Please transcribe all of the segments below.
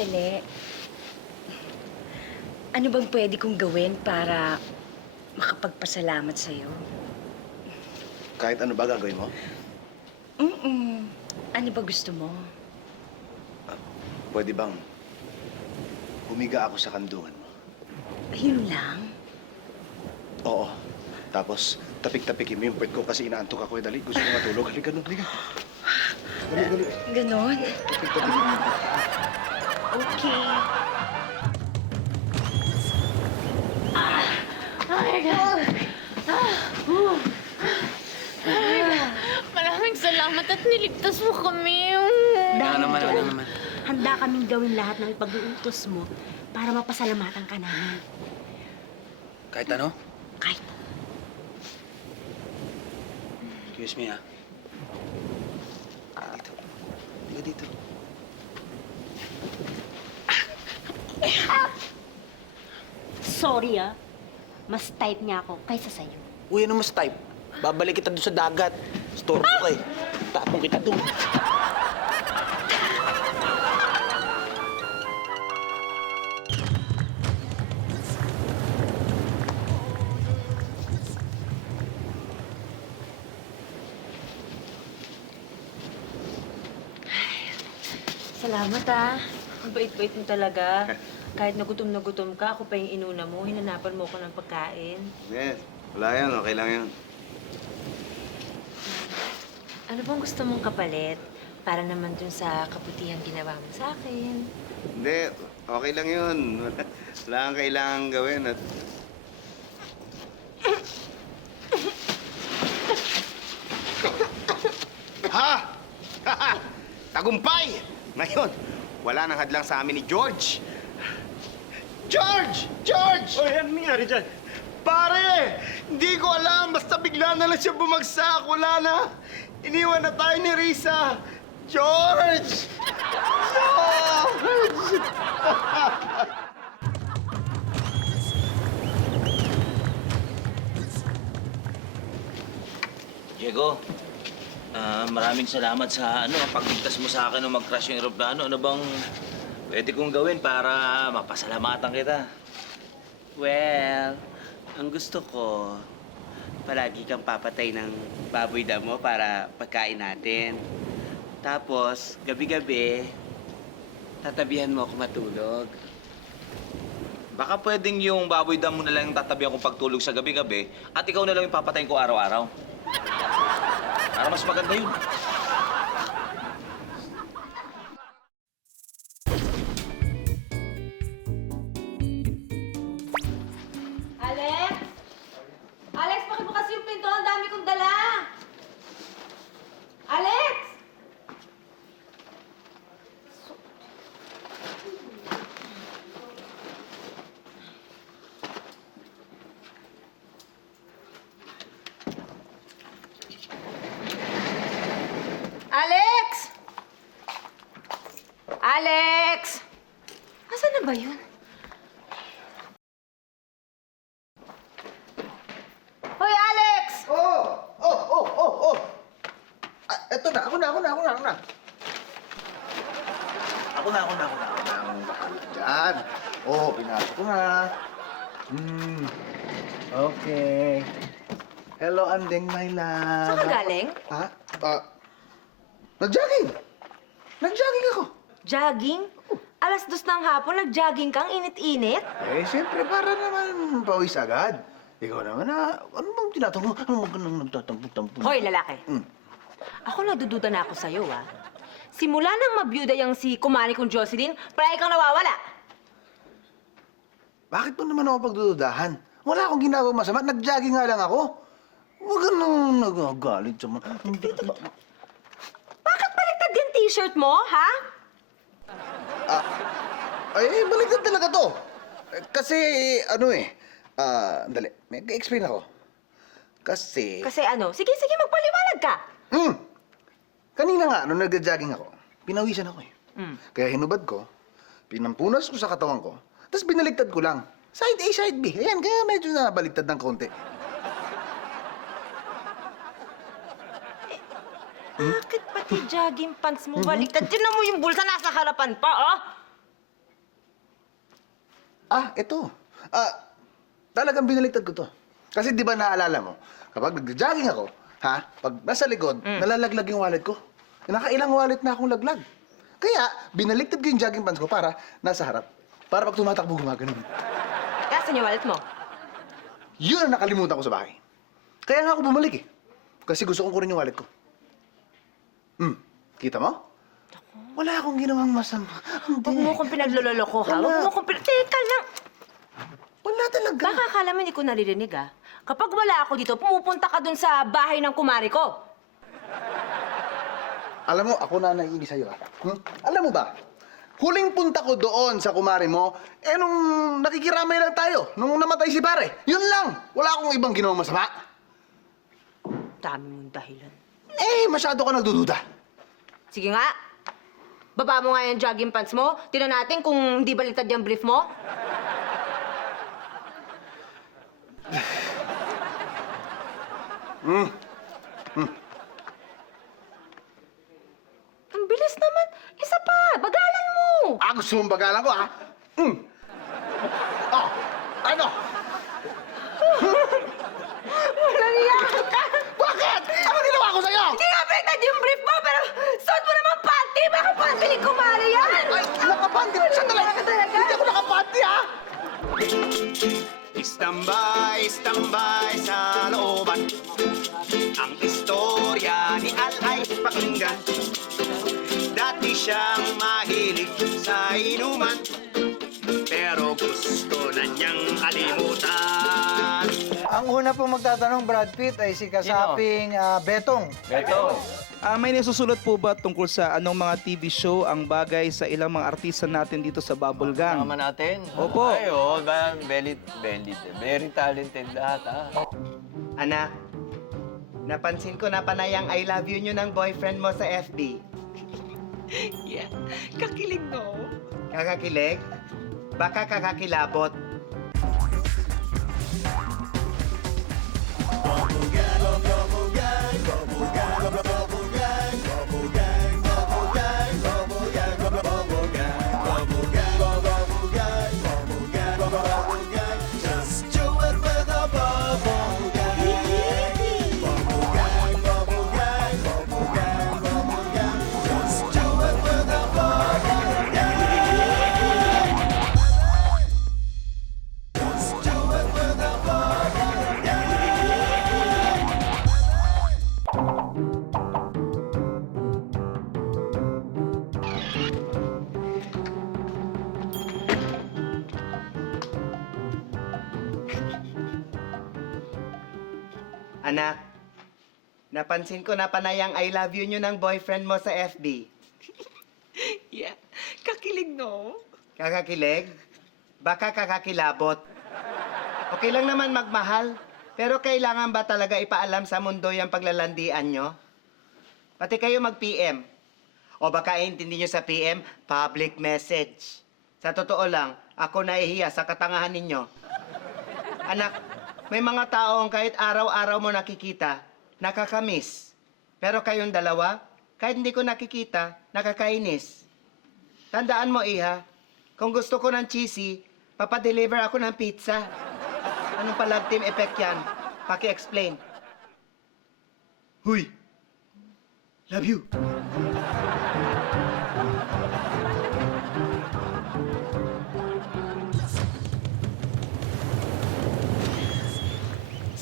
Sandali. Ano bang pwede kong gawin para makapagpasalamat sa'yo? Kahit ano ba gagawin mo? Ano ba gusto mo? Pwede bang humiga ako sa kandungan mo? Ayun lang? Oo. Tapos, tapik-tapikin mo yung puwet ko kasi inaantok ako. Dali, gusto ko matulog. Halika, no, halika. Dali, dali. Ganon? Tapik-tapikin mo. Okay. Maraming salamat at niligtas mo kami. Dahil handa kaming gawin lahat ng pag-uutos mo para mapasalamatan ka namin. Kahit ano? Kahit Excuse me, ah. Dito. Halika dito. sorry mas tight niya ako kaysa sa'yo. Uy, ano mas type? Babalik kita doon sa dagat. Store ko eh. Tapong kita doon. Salamat Ang bait-bait mo talaga. Kahit na gutom ka, ako pa yung inuna mo. Hinanapan mo ko ng pagkain. Yes. Wala yan. Okay lang yan. Ano bang gusto mong kapalit? Para naman dun sa kabutihan ginawa mo sa akin. Hindi. Okay lang yun. Wala kang kailangan gawin at... Ha! Tagumpay! Ngayon, wala nang hadlang sa amin ni George. George! George! Oy, ano nangyari dyan? Pare! Hindi ko alam. Basta bigla na lang siya bumagsak. Wala na. Iniwan na tayo ni Risa. George! George! Diego, maraming salamat sa pagligtas mo sa akin nung mag-crash yung eroplano. Ano bang pwede kong gawin para mapasalamatan kita? Well, ang gusto ko, palagi kang papatay ng baboy damo para pagkain natin. Tapos, gabi-gabi, tatabihan mo ako matulog. Baka pwedeng yung baboy dam mo na lang yung tatabihan kong pagtulog sa gabi-gabi at ikaw na lang yung papatayin ko araw-araw. Para mas maganda yun. Alex! Alex, pakibukas yung pinto. Ang dami kong dala. Alex! Alex! Alex! Asan na ba yun? Hoy, Alex! Oh! Eto na. Ako na. Diyan. Oh, pinasok ko na. Okay. Hello, Andeng, my love. Saan ka galing? Ha? Nag-jogging. Nag-jogging ako. Jogging? Alas 2 ng hapon, nag-jogging kang init-init? Eh, siyempre, para naman pawis agad. Ikaw naman ano bang tinatanong mo? Ano mo ka nang nagtatampo-tampo? Hoy, lalaki. Ako nadududa na ako sa'yo, Simula nang mabiyuda yung si kumani kong Jocelyn, para kang nawawala. Bakit mo naman ako pagdududahan? Wala akong ginagawa masama. Nag-jogging nga lang ako. Huwag ka nang nagagalit sa mga... Bakit baliktad yung t-shirt mo, ha? Ay, baliktad talaga to. Kasi, dali. May explain ako. Kasi... Kasi ano? Sige, magpaliwanag ka. Kanina nga, nung nag-jogging ako, pinawisan ako eh. Kaya hinubad ko, pinampunas ko sa katawan ko, tapos binaliktad ko lang. Side A, side B. Ayan, kaya medyo nabaliktad ng konti. Bakit pati jogging pants mo baliktad? Tinan mo yung bulsa nasa harapan pa, Ito. Talagang binaliktad ko to. Kasi di ba naalala mo, kapag nag-jogging ako, pag nasa likod, nalalaglag yung wallet ko. Nakailang wallet na akong laglag. Kaya, binaliktad ko yung jogging pants ko para nasa harap. Para pag tumatakbo, gumagano. Nasaan yung wallet mo? Yun ang nakalimutan ko sa bahay. Kaya nga ako bumalik eh. Kasi gusto kong kunin yung wallet ko. Kita mo? Wala akong ginawang masama. Huwag mo akong pinaglololoko, ha? Huwag mo akong Teka lang! Wala talaga. Baka akala mo hindi ko naririnig, ha? Kapag wala ako dito, pumupunta ka dun sa bahay ng kumari ko. Alam mo, ako na naiinis sa'yo, Alam mo ba, huling punta ko doon sa kumari mo, nung nakikiramay lang tayo, nung namatay si pare. Yun lang. Wala akong ibang ginawang masama. Dami mong dahilan. Masyado ka nagdududa. Sige nga. Baba mo nga yung jogging pants mo. Tingnan natin kung hindi baliktad yung brief mo. Ang bilis naman. Isa pa. Bagalan mo. Gusto mong bagalan ko, Ano? Walang iyak ka. Bakit? Ano ginawa ko sa'yo? Hindi nga baliktad yung brief mo, pero suot mo naman panty. Baka panty ni kumari yan. Ay, nakapanti mo siya talaga. Hindi ako nakapanti, Istambay sa looban. Ang istorya ni Al ay pakinggan. Dati siyang mahilig sa inuman, pero gusto na niyang kalimutan. Ang una pong magtatanong, Brad Pitt, ay si kasaping Betong. May nasusulat po ba tungkol sa anong mga TV show ang bagay sa ilang mga artista natin dito sa Bubble Gang? Tama natin. Opo. Ay, very talented lahat, Anak, napansin ko na panayang I love you nyo ng boyfriend mo sa FB. Yeah, kakilig no? Kakakilig? Baka kakakilabot. Anak, napansin ko na panayang I love you nyo ng boyfriend mo sa FB. Yeah, kakilig no? Kakakilig? Baka kakakilabot. Okay lang naman magmahal, pero kailangan ba talaga ipaalam sa mundo yung paglalandian nyo? Pati kayo mag-PM. O baka intindi nyo sa PM, public message. Sa totoo lang, ako nahihiya sa katangahan ninyo. Anak, may mga taong kahit araw-araw mo nakikita, nakakamiss. Pero kayong dalawa, kahit hindi ko nakikita, nakakainis. Tandaan mo, Iha, kung gusto ko ng cheesy, papadeliver ako ng pizza. Anong palag team effect yan? Paki-explain. Huy! Love you!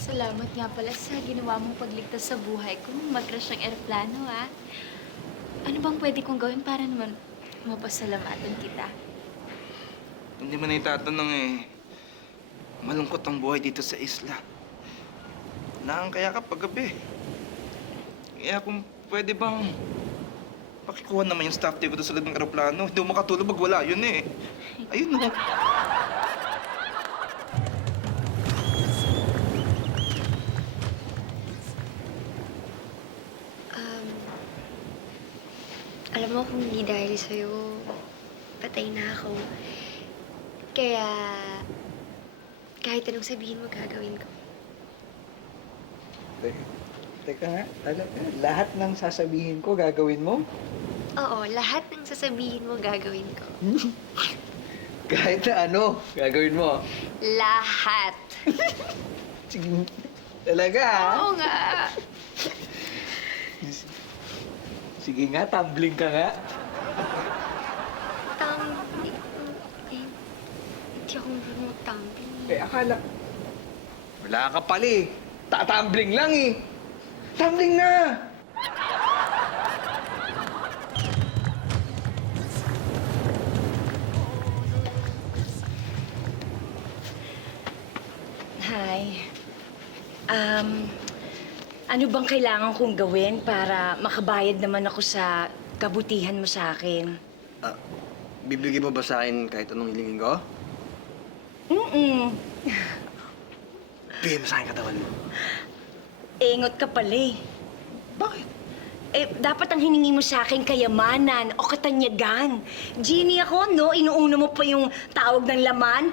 Salamat nga pala sa ginawa mong pagligtas sa buhay ko. Mag-crash ng aeroplano, ah. Ano bang pwede kong gawin para naman mapasalamatan kita? Hindi man itatanong malungkot ang buhay dito sa isla. Nang kaya ka paggabi. Kaya kung pwede bang pakikuha naman yung staff tape ko sa loob ng aeroplano. Hindi mo makatulog pag wala yun Ayun na. Alam mo, kung hindi dahil sa'yo, patay na ako. Kaya, kahit anong sabihin mo, gagawin ko. Teka nga, lahat ng sasabihin ko, gagawin mo? Oo, lahat ng sasabihin mo, gagawin ko. Kahit na ano, gagawin mo. Lahat. Sige, talaga ha? Oo nga. Sige nga, tumbling ka nga. Tumbling. Hindi ako marunong tumbling. Akala... Wala ka pala eh. Tatumbling lang eh. Tumbling na! Hi. Ano bang kailangan kong gawin para makabayad naman ako sa kabutihan mo sa akin? Bibigyan mo ba sa akin kahit anong hilingin ko? Bigyan mo sa akin katawan mo. Engot ka pala eh. Bakit? Dapat ang hiningi mo sa akin kayamanan o katanyagan. Genie ako, no? Inuuna mo pa yung tawag ng laman.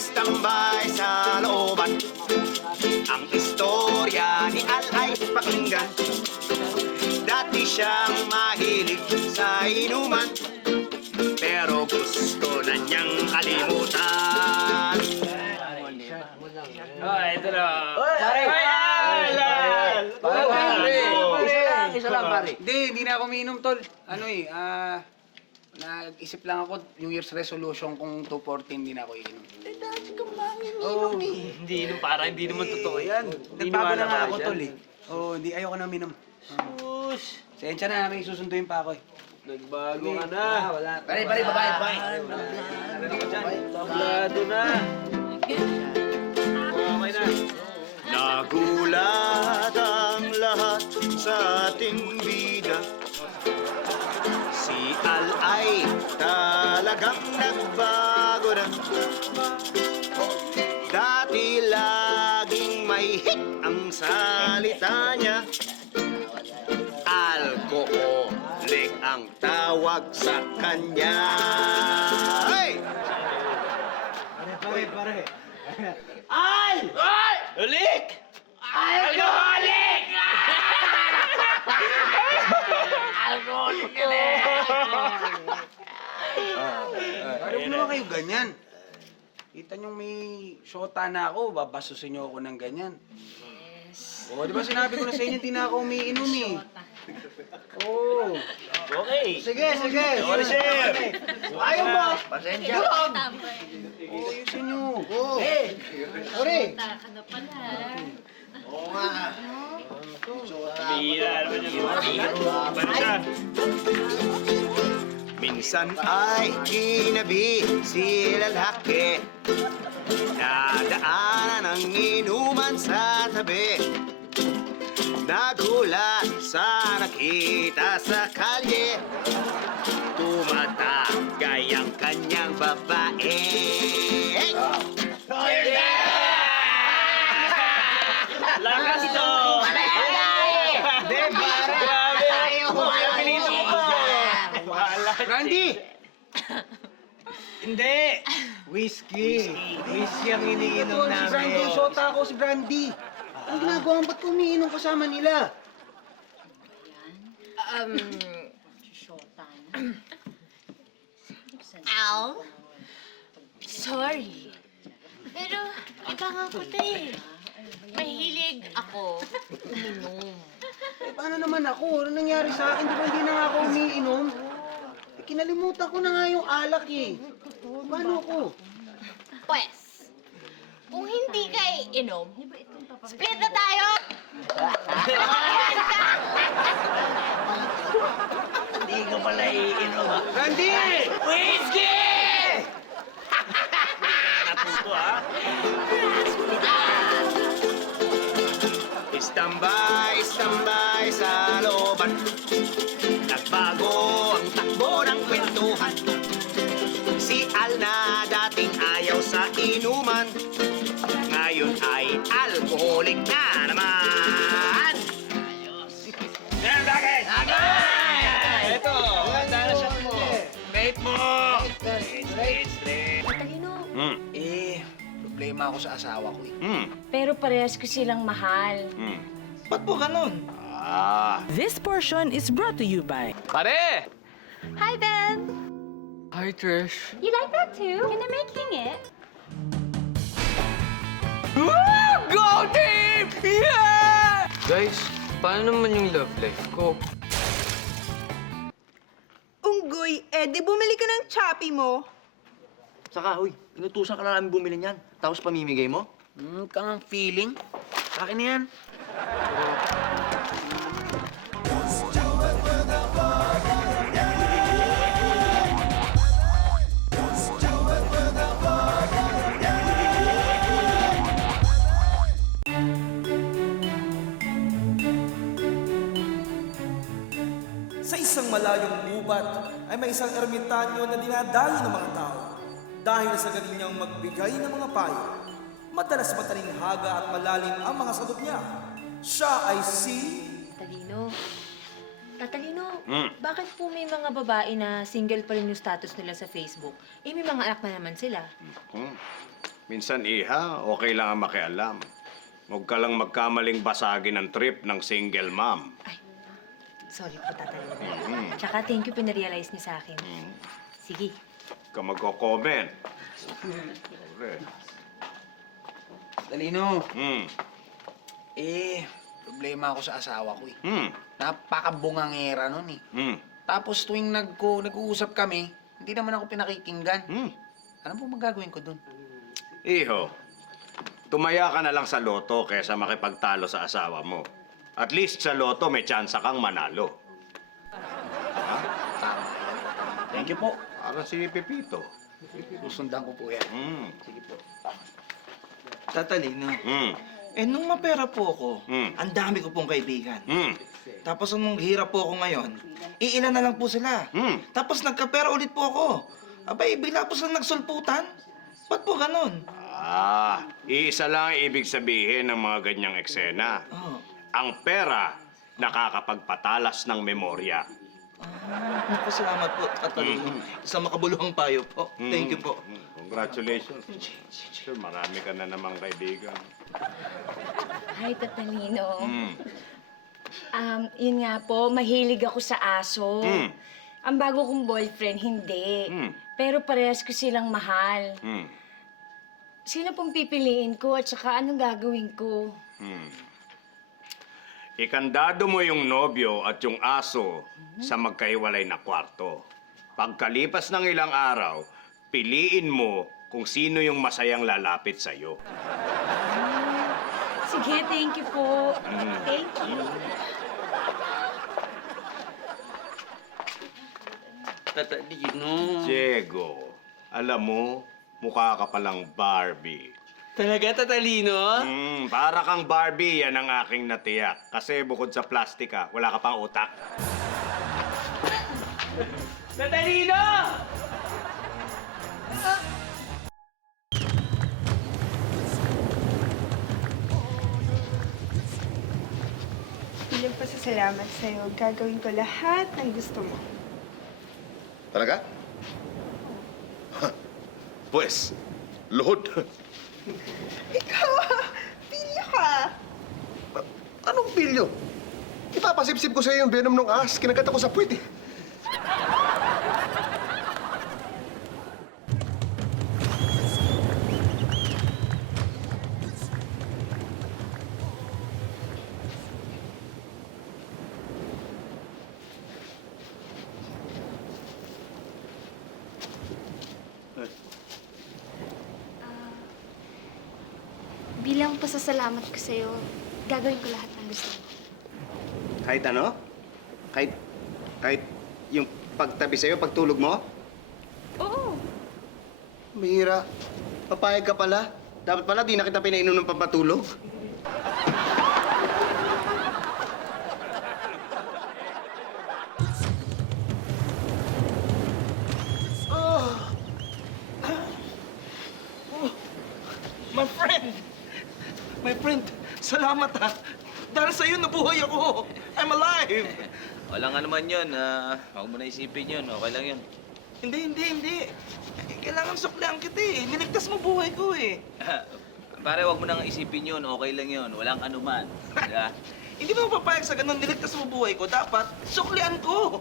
Istambay sa looban. Ang istorya ni Al ay pakinggan. Dati siyang mahilig sa inuman, pero gusto na niyang kalimutan. Ito na. Pare! Isa lang, pare. Hindi na ako umiinom, tol. Nag-isip lang ako, New Year's resolution kung 214, hindi na ako iinom. Dati ka manginginom eh. Hindi naman totoo yan. Nagbago na nga ako, tol eh. Hindi, ayoko na uminom. Sus! Sensya na, may susunduin pa ako eh. Nagbago ka na. Wala. Pare, babae. Tablado na. Okay na. Nagulat ang lahat sa ating bida. Si Al ay talagang nagbago na. Dati laging may hik ang salita niya. Alcoholic ang tawag sa kanya. Hey! Pare. Al! Ulik! Alcoholic! Alcoholic ka na! Ano po naman kayo ganyan? Kita nyo may shota na ako, babasusin nyo ako ng ganyan. Yes. Di ba sinabi ko na sa inyo, hindi na ako umiinom eh. Okay. Sige. Sorry, sir. Ayaw mo! Pasensya. Ayusin nyo. Sorry. Bira naman yung Paano siya? Minsan ay kinabi si lalaki, nadaanan ang inuman sa tabi. Nagulat sa nakita sa kalye, tumatagay ang kanyang babae. Lakas to! Randy! Hindi! Whiskey ang iniinom Si namin. Brandy, shota ako si Brandy. Ang ginagawa mo, ba't umiinom kasama nila? Al? Sorry. Pero iba nga ko to eh. Mahilig ako uminom. Paano naman ako? Ano nangyari sa akin? Di ba hindi na nga ako umiinom? Kinalimutan ko na nga yung alak eh. Paano ako? Pwes, kung hindi ka iinom, split na tayo! Hindi ka pala iinom. Randy! Whiskey! Natuto, ha? Istambay sa looban. Nagbago ang takbo ng kwentuhan. Si Al na dating ayaw sa inuman, ngayon ay alcoholic na naman. Yan, bagay! Ito! Handa na siya mo. Straight mo! Straight. Problema ako sa asawa ko eh. Pero parehas ko silang mahal. Ba't po ganun? This portion is brought to you by... Pare! Hi, Ben! Hi, Trish. You like that too? Can I making it? Go team! Yeah! Guys, paano naman yung love life ko? Unggoy, di bumili ka ng Choppy mo. Saka, huy, inutusan ka na namin bumili niyan. Tapos pamimigay mo? Kang feeling. Sa akin na yan. Sa isang malayong gubat ay may isang ermitanyo na dinadayo ng mga tao. Dahil sa galing niyang magbigay ng mga payo, madalas matalinghaga at malalim ang mga sagot niya. Siya ay si... Tatalino, bakit po may mga babae na single pa rin yung status nila sa Facebook? Eh, may mga anak na naman sila. Minsan, iha, okay lang ang makialam. Huwag ka lang magkamaling basagin ang trip ng single mom. Sorry po, Tatalino. Tsaka thank you, pinarealize niyo sa akin. Sige. Huwag ka magko-comment. Talino. Problema ako sa asawa ko eh. Napakabungangera nun eh. Tapos tuwing nag-uusap kami, hindi naman ako pinakikinggan. Ano po magagawin ko dun? Iho, tumaya ka na lang sa loto kaysa makipagtalo sa asawa mo. At least sa loto may tsansa kang manalo. Thank you po. Para si Pepito. Susundan ko po yan. Sige po. Tatalino. Nung mapera po ako, ang dami ko pong kaibigan. Tapos nung hirap po ako ngayon, iilan na lang po sila. Tapos nagkapera ulit po ako. Abay, bigla po sila nagsulputan. Ba't po ganun? Iisa lang ang ibig sabihin ng mga ganyang eksena. Ang pera, nakakapagpatalas ng memorya. Naku, salamat po, Tatalino. Sa makabuluhang payo po. Thank you po. Congratulations. Sure, marami ka na namang kaibigan. Hi, Tatalino. Yun nga po, mahilig ako sa aso. Ang bago kong boyfriend, hindi. Pero parehas ko silang mahal. Sino pong pipiliin ko at saka anong gagawin ko? Ikandado mo yung nobyo at yung aso sa magkahiwalay na kwarto. Pagkalipas ng ilang araw, piliin mo kung sino yung masayang lalapit sa'yo. Sige, thank you po. Thank you. Tatalino. Diego, alam mo, mukha ka palang Barbie. Talaga, Tatalino? Para kang Barbie, yan ang aking natiyak. Kasi bukod sa plastika, wala ka pang utak. Tatalino! Bilang pasasalamat sa'yo, gagawin ko lahat ng gusto mo. Talaga? Pues, luhod. Ikaw, pilyo ka! Anong pilyo? Ipapasipsip ko sa'yo yung venom ng ahas. Kinagat ako sa puwit eh. Bilang pasasalamat ko sa'yo, gagawin ko lahat ng gusto mo. Kahit ano? Kahit yung pagtabi sa'yo, pagtulog mo? Oo. Mahira. Papayag ka pala. Dapat pala di na kita pinainom ng pampatulog. My friend, salamat ha. Dahil sa'yo, nabuhay ako. I'm alive. Walang ano man yun. Huwag mo na isipin yun. Okay lang yun. Hindi. Kailangan suklihan kita eh. Niligtas mo buhay ko eh. Pare, wag mo nang isipin yun. Okay lang yun. Walang anuman. Diba? Hindi ba papayag sa ganun? Niligtas mo buhay ko. Dapat, suklian ko.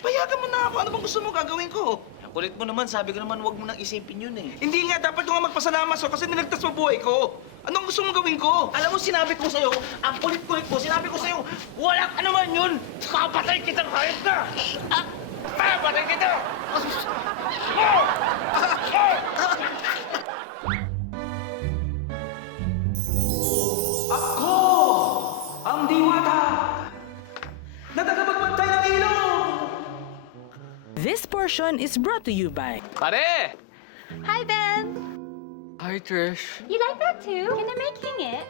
Payagan mo na ako. Ano bang gusto mo gagawin ko? Ang kulit mo naman. Sabi ko naman, wag mo nang isipin yun eh. Hindi nga, dapat ko nga magpasalamat sa'yo kasi niligtas mo buhay ko. Anong gusto mong gawin ko? Alam mo, sinabi ko sa'yo, ang kulit-kulit mo, sinabi ko sa'yo, walang anuman yun! Kapatay kitang kahit na! Kapatay kita! Ako ang diwata na tagapagbantay ng ilong. This portion is brought to you by... Pare! Hi, Ben! Hi, Trish. You like that too? Can I making it?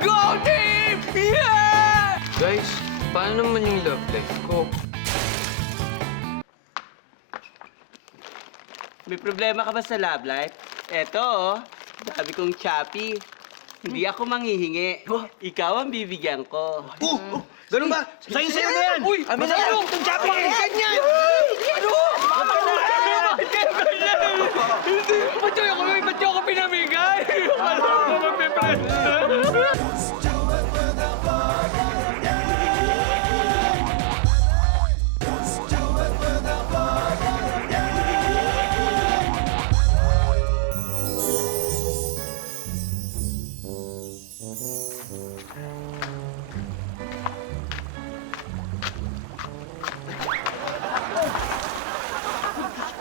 Go team! Yeah! Guys, paano naman yung love life ko? May problema ka ba sa love life? Eto, oh. Sabi kong Chappy. Hindi ako manghihingi. Ikaw ang bibigyan ko. Ganun ba? Sa'yo na yan! Uy! Amin na yan! Itong Chappy! Ganyan! Ano? Hindi! Ba't niyo ako pinamigay? Ano ko magpipresent?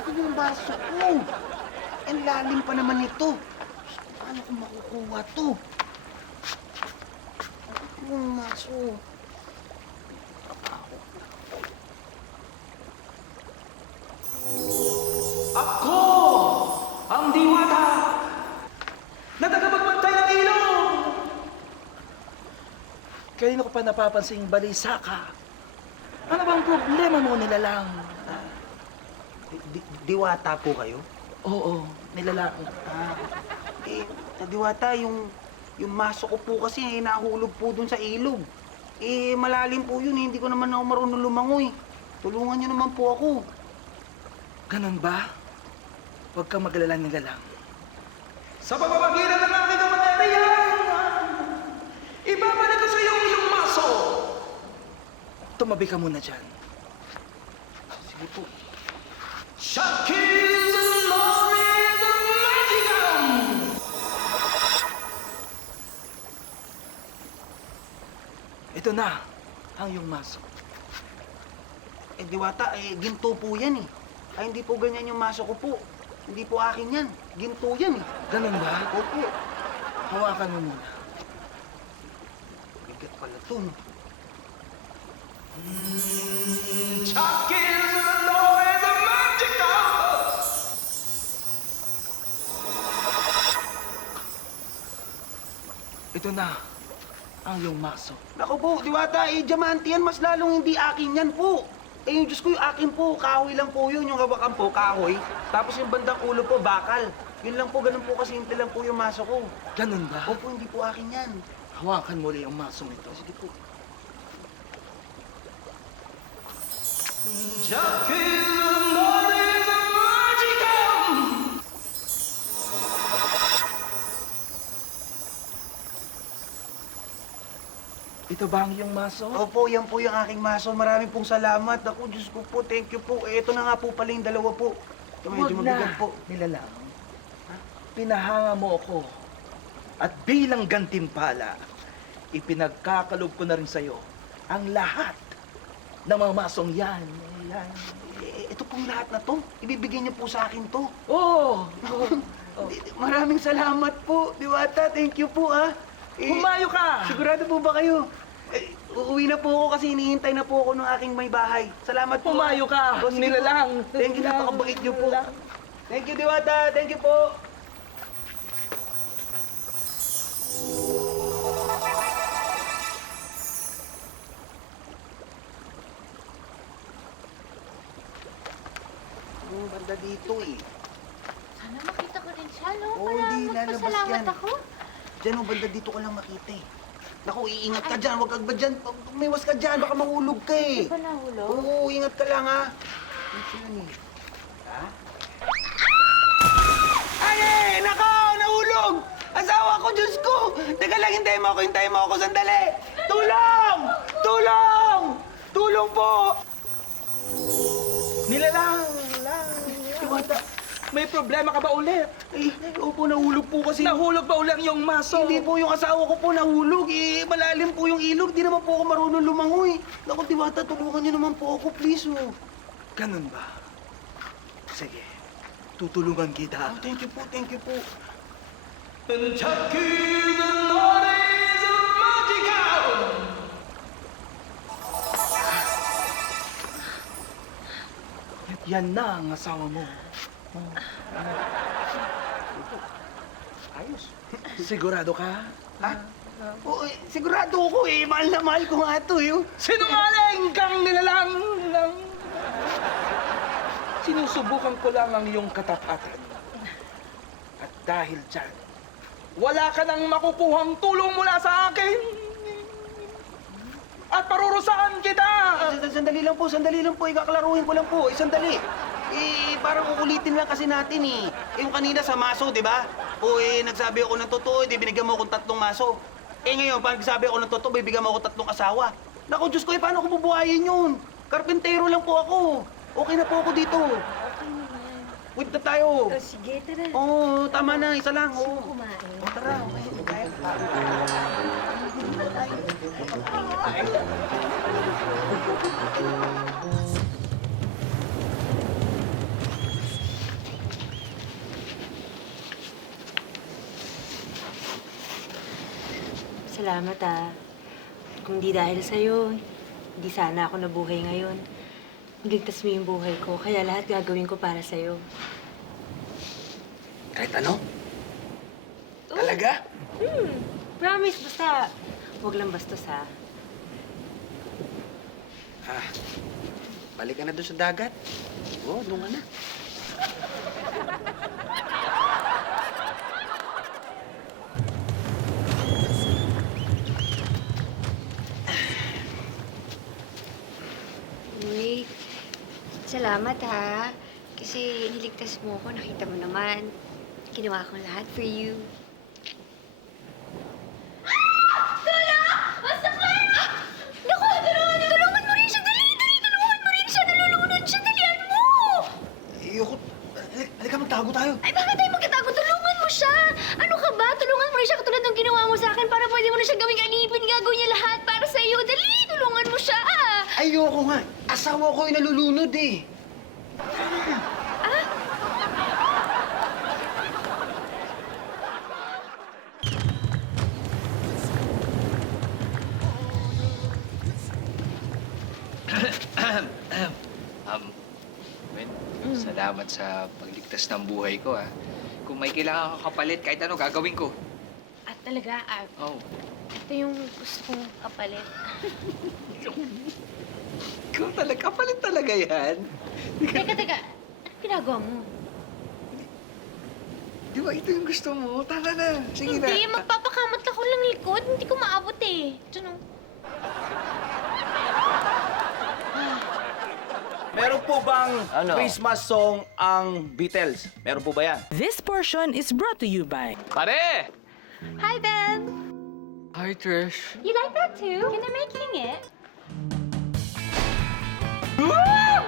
Ano yung baso ko? Ang lalim pa naman ito. Paano ko makukuha to? Ano yung baso? Ako ang diwata na tagapagbantay ng ilong. Kanino ko pa napapansing balisa ka? Ano bang problema mo, nilalang? Diwata po kayo? Oo, nilalang. Diwata, yung maso ko po kasi nahulog po dun sa ilog. Malalim po yun, hindi ko naman ako marunong lumangoy. Tulungan niyo naman po ako. Ganun ba? Huwag kang magalala, nilalang. Sa pamamagitan ng aking kapangyarihan, ibabalik ko sa iyo ang iyong maso. Tumabi ka muna dyan. Sige po. Shakis and Lorries and Magicum! Ito na ang iyong maso. Diwata, ginto po yan eh. Ay, hindi po ganyan yung maso ko po. Hindi po akin yan. Ginto yan eh. Ganun ba? Opo. Hawakan mo muna. Bigat pala to, no? Shakis and Lorries and Magicum! Ito na ang iyong maso. Naku po, Diwata, diamante yan. Mas lalong hindi akin yan po. Yung Diyos ko, yung akin po. Kahoy lang po yun. Yung hawakan po, kahoy. Tapos yung bandang ulo po, bakal. Yun lang po, ganun po kasimple lang po yung maso ko. Ganun ba? Opo, hindi po akin yan. Hawakan mo ulit ang masong ito. Sige po. Shakis and Lorries and Magicum! Ito ba ang iyong maso? Opo, yan po yung aking maso. Maraming pong salamat. Ako, Diyos ko po, thank you po. Ito na nga po pala yung dalawa po. Ito medyo mabigat po. Nilalang. Pinahanga mo ako. At bilang gantimpala, ipinagkakalob ko na rin sa'yo ang lahat ng mga masong yan. Yan. Ito pong lahat na to. Ibibigay niyo po sa akin to. Oo! Maraming salamat po, Diwata. Thank you po, ha. Humayo ka! Sigurado po ba kayo? Uuwi na po ako kasi hinihintay na po ako ng aking may bahay. Salamat po. Humayo ka! O, sige Nilalang! po. Thank you, napakabait niyo po. Thank you, Diwata. Thank you po. Banda dito eh. Sana makita ko rin siya, no? Oo, Para hindi lalabas magpasalamat yan. ako. Diyan, banda dito ka lang makita eh. Naku, iingat ka dyan. Huwag ka ba dyan? Umiwas ka dyan. Baka mahulog ka eh. Di ba nahulog? Oo, ingat ka lang ha. Ito yan eh. Ha? Ay, teka lang, hintayin mo ako, sandali! Tulong! Tulong! Tulong po! Nilalang! Diwata, may problema ka ba ulit? Eh, opo, nahulog po kasi. Nahulog ba ulit yung maso? Hindi po, yung asawa ko po nahulog. Eh, malalim po yung ilog. Di naman po ako marunong lumangoy. Naku, Diwata, tulungan niyo naman po ako, please, oh. Ganun ba? Sige, tutulungan kita. Oh, thank you po, thank you po. Yan na ang asawa mo. Ayos. Sigurado ka? Ha? Oo, sigurado ako eh. Mahal na mahal ko nga ito eh. Sinungaling kang nilalang! Sinusubukan ko lang ang iyong katapatan. At dahil dyan, wala ka nang makukuhang tulong mula sa akin. At parurusahan kita! Sandali lang po. Ikaklaruhin ko lang po. Sandali. Parang uulitin lang kasi natin eh. Yung kanina sa maso, di ba? Nagsabi ako ng totoo, binigyan mo akong 3 maso. Ngayon, pag nagsabi ako ng totoo, bibigyan mo ako 3 asawa. Naku, Diyos ko, paano ko bubuhayin yun? Karpintero lang po ako. Okay na po ako dito. Okay naman. Wait na tayo. Sige, tara. Oo, tama na. Isa lang. Gusto mo kumain? Tara, okay. Salamat ah. Kung di dahil sa'yo, hindi sana ako nabuhay ngayon. Niligtas mo yung buhay ko, kaya lahat gagawin ko para sa'yo. Kahit ano? Talaga? Promise, basta huwag lang bastos ha. Balik ka na doon sa dagat. Oo, doon ka na. Uy, salamat ha. Kasi niligtas mo ako, nakita mo naman. Ginawa kong lahat for you. Basta Clara! Naku! Tulungan mo rin siya! Dali! Tulungan mo rin siya! Nalulunod siya! Dalian mo! Ayoko. Halika, magtago tayo. Ay, bakit tayo magkatago? Tulungan mo siya! Ano ka ba? Tulungan mo rin siya katulad ng ginawa mo sa akin para pwede mo na siya gawing alipin. Gagawin niya lahat para sa iyo. Dali! Tulungan mo siya! Ayoko nga. Asawa ko yung nalulunod eh. Salamat sa pagligtas ng buhay ko, ha. Kung may kailangan ka kapalit, kahit ano, gagawin ko. At talaga, Oh. ito yung gusto kong kapalit. Ikaw talaga, kapalit talaga yan. Teka. Ano ginagawa mo? Di ba ito yung gusto mo? Tara na. Sige na. Hindi, magpapakamat ako lang likod. Hindi ko maabot eh. Diyan oh. Meron po bang Christmas song ang Beatles? Meron po ba yan? This portion is brought to you by... Pare! Hi, Ben! Hi, Trish. You like that too? Can I making it?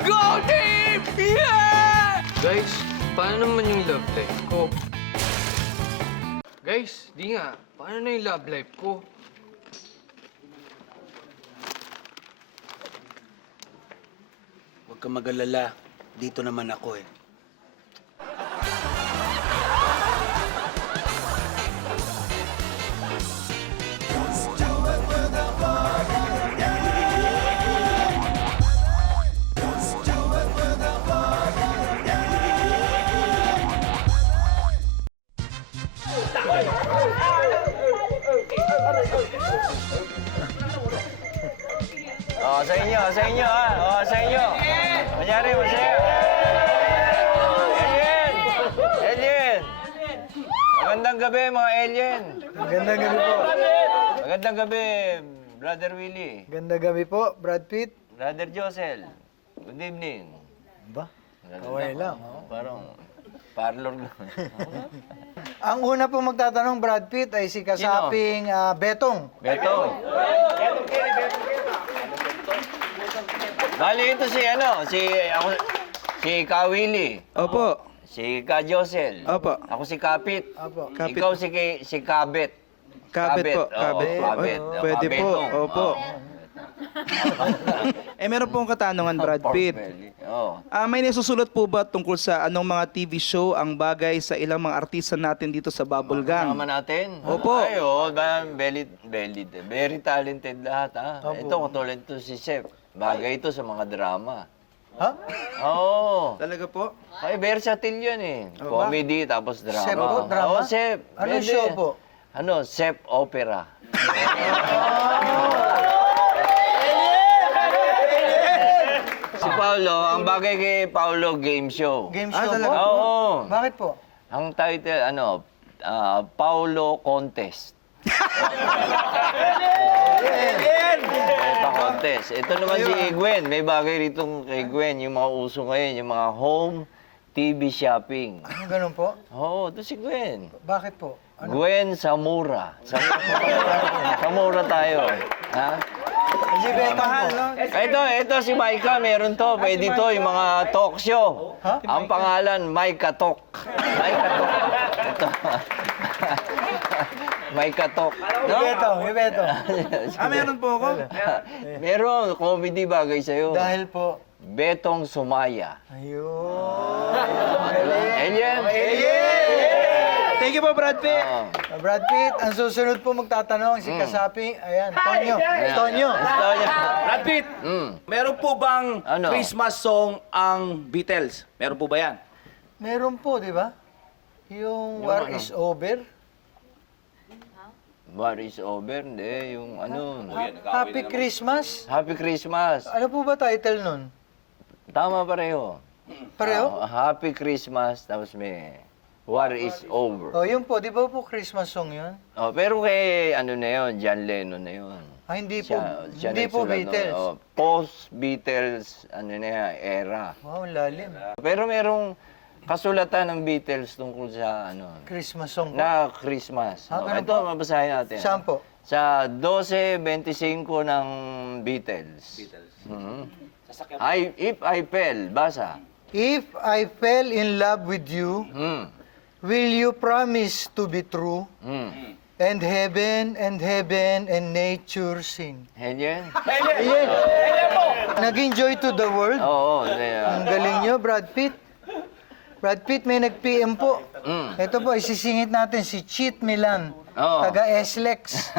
Go team! Yeah! Guys, paano naman yung love life ko? Guys, di nga. Paano na yung love life ko? Huwag kang mag-alala. Dito naman ako eh. Sa inyo ha. Sa inyo. Kunyari, masaya. Alien! Magandang gabi, mga alien. Magandang gabi po. Magandang gabi, Brother Willie. Magandang gabi po, Brad Pitt. Brother Josel. Good evening. Ba? Okay lang. Parang Parlor lang. Ang una pong magtatanong, Brad Pitt, ay si kasaping Betong. Beto. Bali, ito si si Kawili. Opo. Si Ka Josel. Opo. Ako si Kapit. Opo. Kapit. Ikaw si Kabet. Kabit po. Oo, Kabit po. Kabet. Ano, pwede po. Kabetong. Opo. Meron pong katanungan, Brad Pitt. Oo. May nasusulat po ba tungkol sa anong mga TV show ang bagay sa ilang mga artista natin dito sa Bubblegang? Kasama natin. Opo. Ay, very talented lahat, ha? Ito, katulad ito si Chef. Bagay ito sa mga drama. Ha? Oo. Talaga po? Ay, versatile yan eh. Comedy, tapos drama. Chef po, drama? Oo, Chef. Anong Pwede. show po? Chef Opera. Si Paulo, ang bagay kay Paulo, game show. Game show talaga po? Oo. Bakit po? Ang title, Paulo Contest. Contest. Ito naman si Gwen. May bagay rito kay Gwen. Yung mga uso ngayon, yung mga home TV shopping. Ganun po? Oo, ito si Gwen. Bakit po? Gwen Samura. Samura tayo. Ha? Si Betong po. Ito si Maika, meron to. Pwede to, yung mga talk show. Ang pangalan, Maika Talk. Maika Talk. Ito. Maika Talk. No? Yung Betong. Meron po ako. Meron, comedy bagay sa'yo. Dahil po. Betong Sumaya. Ayun. Alien? Thank you po, Brad Pitt. Brad Pitt, ang susunod po magtatanong si kasaping, ayan, Tonyo. Tonyo. Brad Pitt, meron po bang Ano? Christmas song ang Beatles? Meron po ba yan? Meron po, di ba? Yung War is Over. War is over? Hindi, yung ano. Happy Christmas. Happy Christmas. Ano po ba title nun? Tama pareho. Pareho? Happy Christmas, tapos may War is over. Oh, yun po. Di ba po Christmas song yun? Pero kay ano na yun, John Lennon na yun. Hindi po. Siya Hindi po nagsulat nun. Beatles. Post-Beatles, ano na yan, era. Wow, lalim. Pero merong kasulatan ng Beatles tungkol sa ano, Christmas song po. na Christmas. ganun Ito, mabasahin natin. Saan po? Sa 12:25 ng Beatles. If I fell, basa. If I fell in love with you, will you promise to be true? And heaven and nature sing. Alien? Ayan. Nag-enjoy to the world. Oo. Ang galing nyo, Brad Pitt. Brad Pitt, may nag-PM po. Ito po, isisingit natin si Cheat Milan. Oo. Taga SLEX.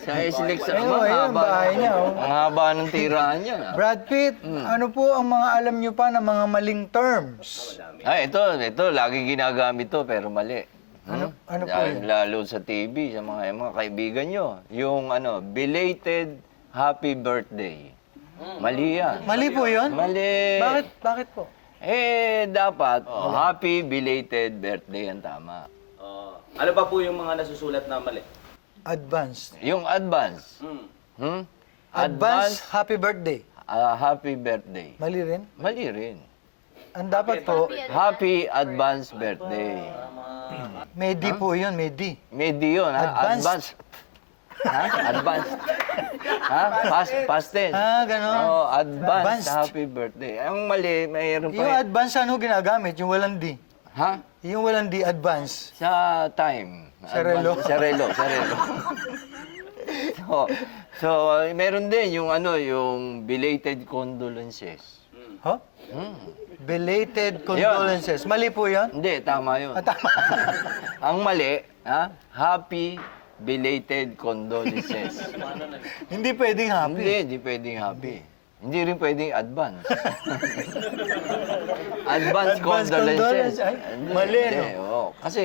Sa Islex, Ayun, ayun, bahay niya, oh. Ang haba ng tiraan niya. Brad Pitt, ano po ang mga alam nyo pa na mga maling terms? Ito, lagi ginagamit to, pero mali. Ano po Dahil yun? lalo sa TV, sa mga kaibigan nyo. Yung belated happy birthday. Mali yan. Mali po yun? Mali. Bakit po? Dapat, happy belated birthday ang tama. Ano pa po yung mga nasusulat na mali? Advance. Yung advance. Advance, happy birthday. Happy birthday. Mali rin? Mali rin. Ang dapat po, Happy advance birthday. may D po yun, may D. May D yun, ha? Advanced. Advance. Ha? Advance. Ha? Past tense. Ganon. Oo, advance Advanced. happy birthday. Ang mali, mayroon Yung pa. advance, ano ginagamit? Yung walang D. Ha? Yung walang D, advance. Sa time. Sa relo. Sa relo. So, meron din yung yung belated condolences. Huh? Belated condolences. Mali po yun? Hindi, tama yun. Tama. Ang mali, happy belated condolences. Hindi pwedeng happy. Hindi pwedeng happy. Hindi rin pwedeng advance. Advance condolences. condolence. Ay, mali, Hindi, no? oo. Kasi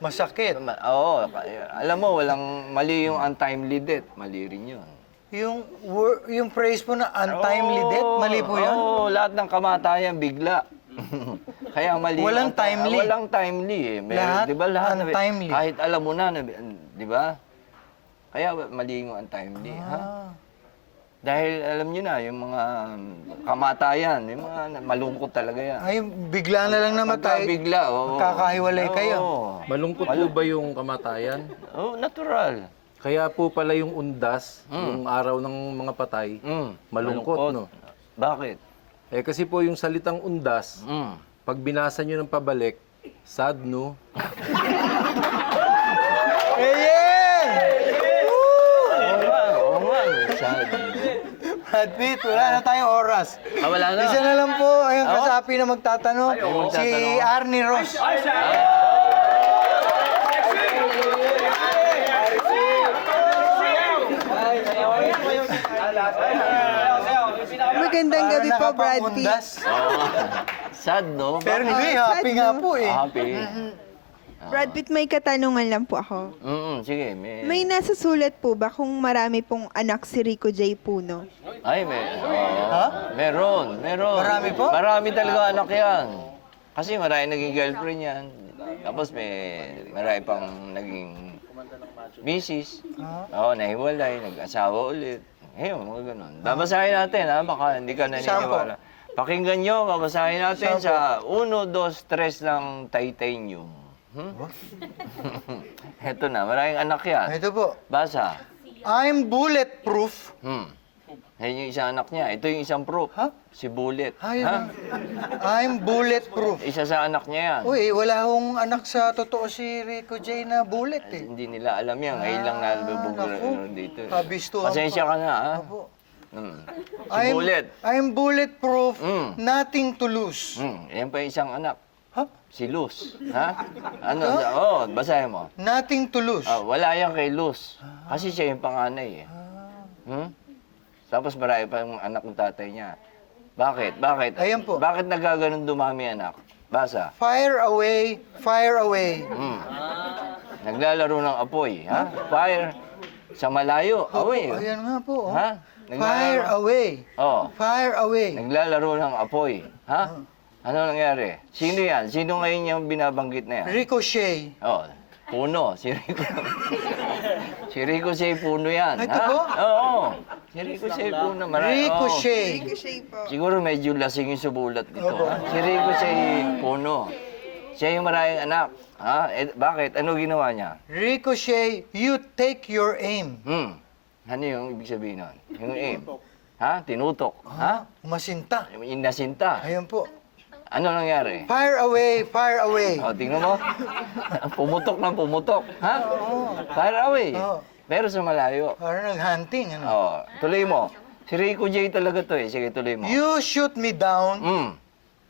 Masakit. Oo, alam mo, walang mali yung untimely death. Mali rin yun. Yung phrase po na untimely death, mali po yun? Oo, lahat ng kamatayan bigla. Kaya mali. Walang timely. Walang timely eh. Lahat di ba, lahat untimely. kahit alam mo na, di ba? Kaya mali yung untimely, ha? Dahil alam niyo na, yung mga kamatayan, yung mga malungkot talaga yan. Ay, bigla na lang namatay. Bigla, oo. Magkakahiwalay kayo. Oo. Malungkot po ba yung kamatayan? Oo, natural. Kaya po pala yung undas, yung araw ng mga patay, malungkot, no? Bakit? Eh kasi po yung salitang undas, pag binasa nyo ng pabalik, sad, no? Oo nga. Sad. Brad Pitt, wala na tayong oras. Wala na. Isa na lang po, ayun kasapi na magtatanong. Si Arnie Ross. Magandang gabi po, Brad Pitt. Sad, no? Pero hindi, happy nga po eh. Happy. Brad Pitt, may katanungan lang po ako. Sige. May nasa sulat po ba kung marami pong anak si Rico J. Puno? Ay, meron. Marami po? Marami talaga anak yan. Kasi marami naging girlfriend yan. Tapos marami pang naging misis. Oo, nahiwalay, nag-asawa ulit. Ayun, mga ganun. Babasahin natin, ha? Baka hindi ka naniniwala. Pakinggan nyo, babasahin natin sa 1, 2, 3 ng titanium. Heto na, maraming anak yan. Ito po. Basa. I'm bulletproof. Yan yung isang anak niya. Ito yung isang proof. Si Bullet. I'm bulletproof. Isa sa anak niya yan. Uy, wala akong anak sa totoo si Rico J na bullet eh. Hindi nila alam yan. Ngayon lang nalubog dito. Kabistuhan Pasensya ka na, ha? Si Bullet. I'm bulletproof, nothing to lose. Yan pa yung isang anak. Si Luz. Ha? Basahin mo. Nothing to lose. Wala yan kay Luz. Kasi siya yung panganay eh. Tapos marami pa yung anak ng tatay niya. Bakit? Ayan po. Bakit nagkaganon dumami anak? Basa. Fire away, fire away. Naglalaro ng apoy, ha? Fire sa malayo. Away. Ayan nga po. Ha? Fire away. Fire away. Naglalaro ng apoy, ha? Ano nangyari? Sino yan? Sino ngayon yung binabanggit na yan? Ricochet. Puno. Si Rico. Si Ricochet Puno yan. Ito ha? po? Oo. Si Ricochet Puno. Ricochet. Siguro medyo lasing yung subulat dito. Ha? Si Ricochet Puno. Siya yung maraming anak. Ha? Bakit? Ano ginawa niya? Ricochet, you take your aim. Ano yung ibig sabihin nun? Yung aim. Ha? Tinutok. Ha? Umasinta. Inasinta. Ayun po. Ano nangyari? Fire away, fire away. Tingnan mo. Pumutok ng pumutok. Ha? Fire away. Pero sa malayo. Parang nag-hunting. Ano? Tuloy mo. Si Rico J talaga to eh. Sige, tuloy mo. You shoot me down,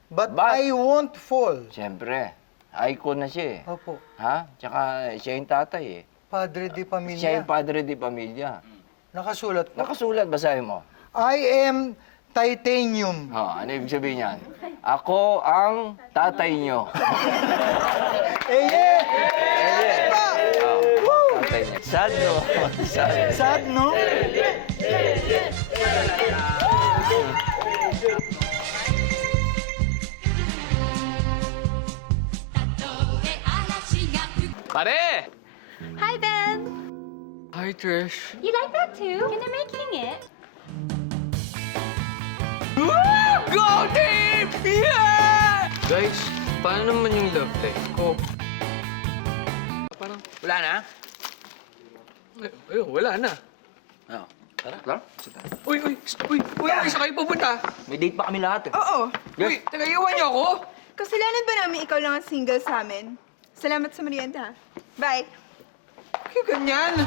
but I won't fall. Siyempre. Icon na siya eh. Opo. Ha? Tsaka siya yung tatay eh. Padre de Familia. Siya yung padre de pamilya. Nakasulat po. Nakasulat, basahin mo. I am titanium. Ano ibig sabihin yan? Ako ang tatay nyo. Tatay niya. Sad, no? Sad, no? Pare! Hi, Ben! Hi, Trish. You like that too? Can I making it? Go team! Yeah! Guys, paano naman yung love life ko? Parang, wala na? Ayun, wala na. Tara. Uy, isa kayo pupunta. May date pa kami lahat eh. Oo. Uy, taga iwan niyo ako? Kasalanan ba namin ikaw lang ang single sa amin? Salamat sa merienda, ha? Bye. Kaya ganyan.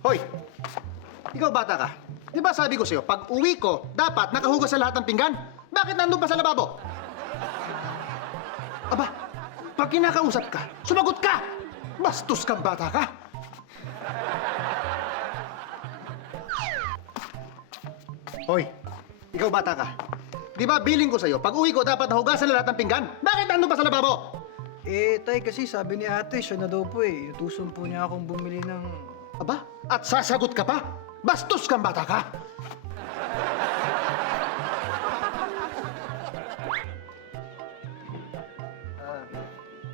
Hoy! Ikaw bata ka. Di ba sabi ko sa'yo, pag uwi ko, dapat nakahugas sa lahat ng pinggan? Bakit nandun pa sa lababo? Aba, pag kinakausap ka, sumagot ka! Bastos kang bata ka! Hoy, ikaw bata ka. Di ba billing ko sa'yo, pag uwi ko, dapat nahugasan na lahat ng pinggan? Bakit nandun pa sa lababo? Tay, kasi sabi ni ate, siya na daw po eh. Inutusan po niya akong bumili ng Aba, at sasagot ka pa? Bastos kang bata ka!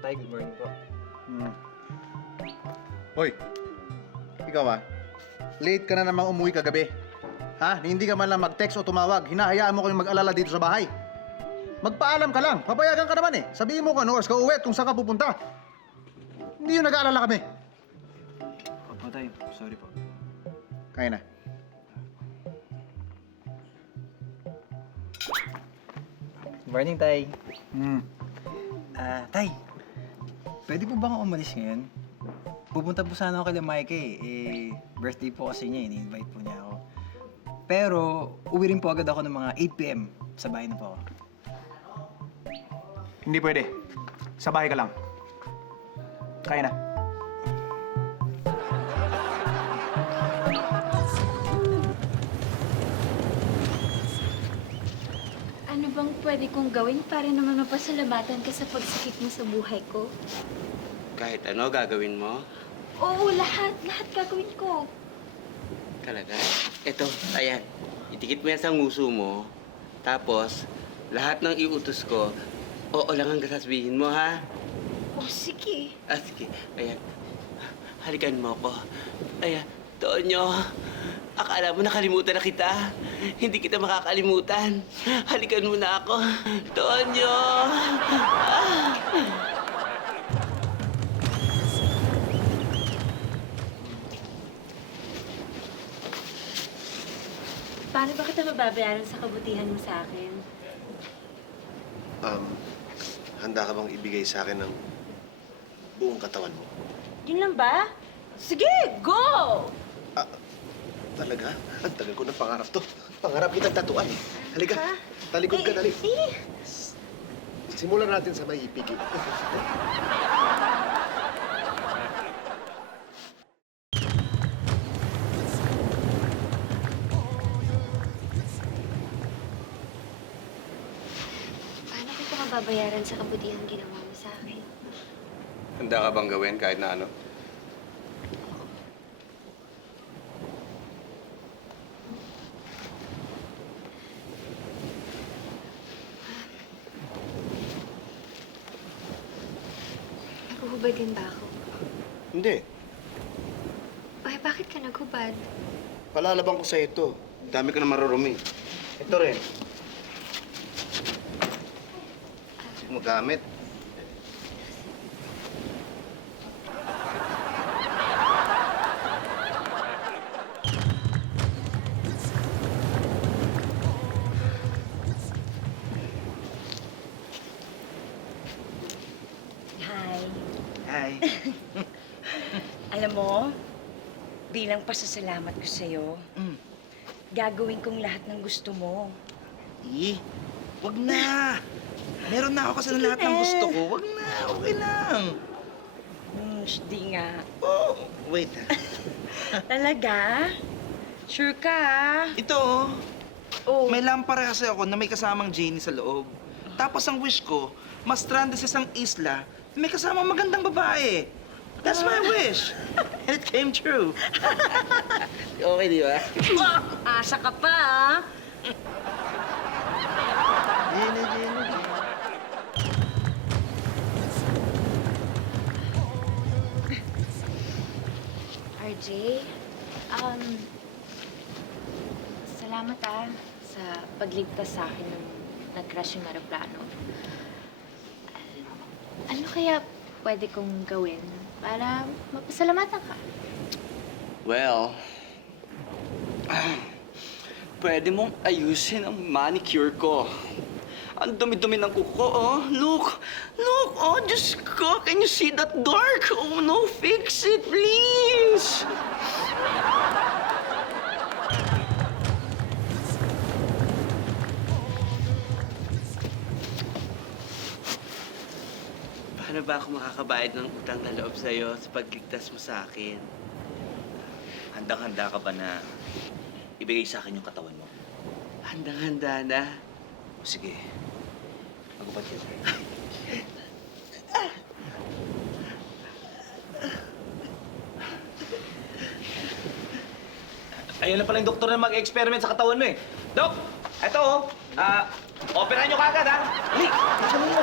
Tay, good morning po. Hoy, ikaw late ka na namang umuwi kagabi. Ha? Hindi ka man lang mag-text o tumawag. Hinahayaan mo ko yung mag-alala dito sa bahay. Magpaalam ka lang. Papayagan ka naman eh. Sabihin mo kung ano oras ka uwi at kung saan ka pupunta. Hindi yung nag-aalala kami. Opo, Tay. Sorry po. Kaya na. Morning, Tay. Hmm. Tay, pwede po bang umalis ngayon? Pupunta po sana ako kay Mike birthday po kasi niya, ini-invite po niya ako. Pero, uwi rin po agad ako ng mga 8 p.m. sa bahay na po ako. Hindi pwede. Sa bahay ka lang. Kaya na. Ano bang pwede kong gawin para naman mapasalamatan ka sa pagsakit mo sa buhay ko? Kahit ano gagawin mo? Oo, lahat. Lahat gagawin ko. Talaga? Ito, ayan. Itikit mo yan sa nguso mo. Tapos, lahat ng iutos ko, oo lang ang sasabihin mo, ha? Oh, sige. Sige. Ayan. Halikan mo ako. Ayan. Tonyo, akala mo nakalimutan na kita. Hindi kita makakalimutan. Halikan mo na ako. Tonyo! Paano ba kita mababayaran sa kabutihan mo sa akin? Handa ka bang ibigay sa akin ng buong katawan mo? Yun lang ba? Sige, go! Talaga? Ang tagal ko ng pangarap to. Pangarap kitang tatuan eh. Halika, talikod ka, dali. Simulan natin sa may ipigil. Paano kita mababayaran sa kabutihan ginawa mo sa akin? Handa ka bang gawin kahit na ano? Naguhubad din ba ako? Hindi. Ay, bakit ka naghubad? Palalabang ko sa ito. Dami ko na marurumi. Ito rin. Mo gamit. Hi. Hi. Alam mo, bilang pasasalamat ko sa'yo, gagawin kong lahat ng gusto mo. Wag na. Meron na ako kasi ng lahat ng gusto ko. Wag na, okay lang. Di nga. Oh, wait. Talaga? Sure ka? Ito, may lampara kasi ako na may kasamang Jenny sa loob. Tapos ang wish ko, ma-stranded sa isang isla na may kasamang magandang babae. That's my wish. And it came true. Okay, di ba? Asa ka pa, Jenny, Jenny. RJ, salamat sa pagligtas sa akin nung nag-crash yung aeroplano. Ano kaya pwede kong gawin para mapasalamatan ka? Well, pwede mong ayusin ang manicure ko. Ang dumi-dumi ng kuko, oh. Look! Look! Oh, Diyos ko! Can you see that dark? Oh, no! Fix it, please! Paano ba ako makakabayad ng utang na loob sa'yo sa pagligtas mo sa akin? Handang-handa ka ba na ibigay sa akin yung katawan mo? Handang-handa na. Sige. Magupad ka. ayun na pala yung doktor na mag-experiment sa katawan mo eh. Dok, eto oh. Operahan nyo kagad ha. Hali, dali mo.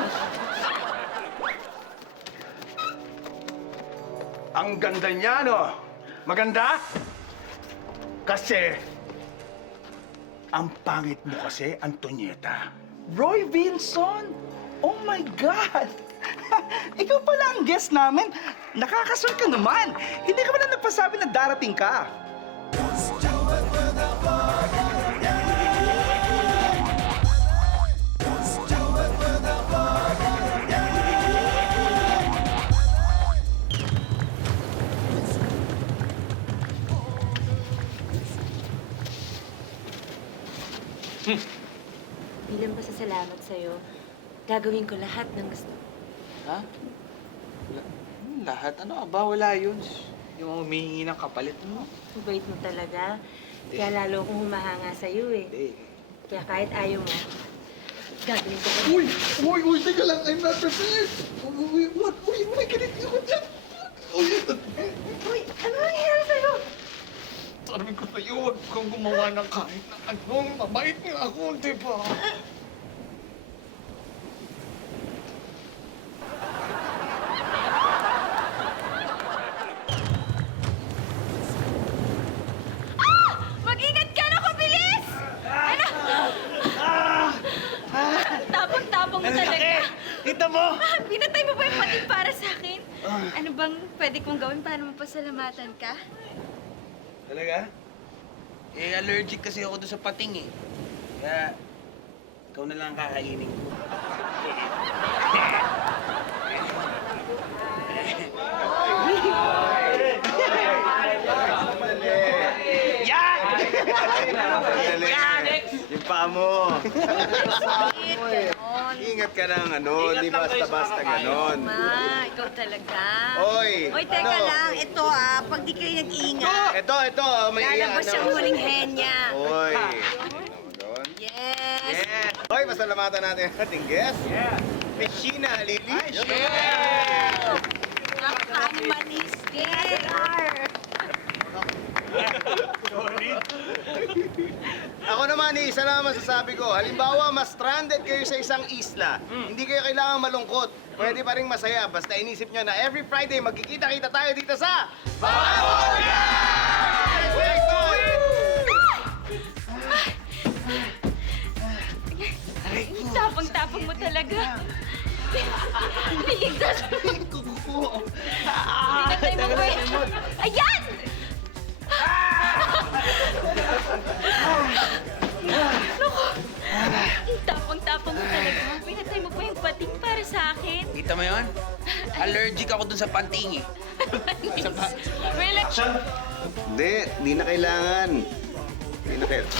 Ang ganda niya, no? Maganda? Kasi, ang pangit mo kasi, Antonieta. Roy Vinson! Oh my God! Ikaw pala ang guest namin. Nakakaswerte ka naman. Hindi ka ba na nagpasabi na darating ka? Bilang pasasalamat sa'yo, gagawin ko lahat ng gusto. Ha? Lahat? Ano ka ba? Wala yun. Yung mga humihingi ng kapalit mo. Ang bait mo talaga. Kaya lalo akong humahanga sa'yo eh. Kaya kahit ayaw mo, gagawin ko. Uy, teka lang. I'm not prepared. What? Uy, ganit ako dyan. Uy, ano nangyayari sa'yo? Sabi ko sa'yo, huwag kang gumawa ng kahit na anong mabait nga ako, di ba? Mag-ingat ka! Naku, bilis! Ano? Tapang-tapang mo talaga. Kita mo? Pinatay mo ba yung pating para sa akin? Ano bang pwede kong gawin para mapasalamatan ka? Talaga? Eh, allergic kasi ako doon sa pating eh. Kaya, ikaw na lang ang kakainin ko. Yan! Yan! Yung paa mo. Ingat ka ng di basta-basta ganon. Ma, ikaw talaga. Oy! Oy, teka lang. Ito pag di kayo nag-iingat, Ito, may lalabas yung huling henya. Oy! Yes! Yes! Oy, pasalamatan natin ang ating guest. Yeah! Sheena Lily. Napaka-manis din. Sorry. Ako naman, isa lang masasabi ko. Halimbawa, ma-stranded kayo sa isang isla. Hindi kayo kailangan malungkot. Pwede pa rin masaya. Basta inisip nyo na every Friday, magkikita-kita tayo dito sa Tapang-tapang mo talaga. Niligtas mo. Pinatay mo ba yan? Ayan! Naku! Tapang-tapang mo talaga. Pinatay mo pa yung pating para sa akin. Kita mo yun? Allergic ako doon sa panting eh. Relax. Hindi na kailangan. Hindi na kailangan.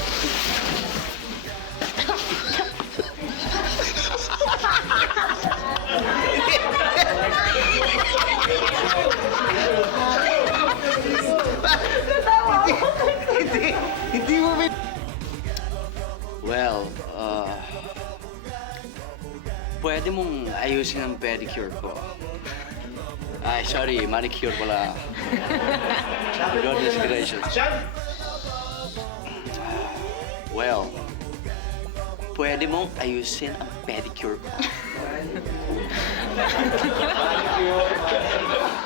Hindi mo may... Well, pwede mong ayusin ang pedicure ko. Ay, sorry, manicure pala. Goodness gracious. Well, pwede mong ayusin ang pedicure ko.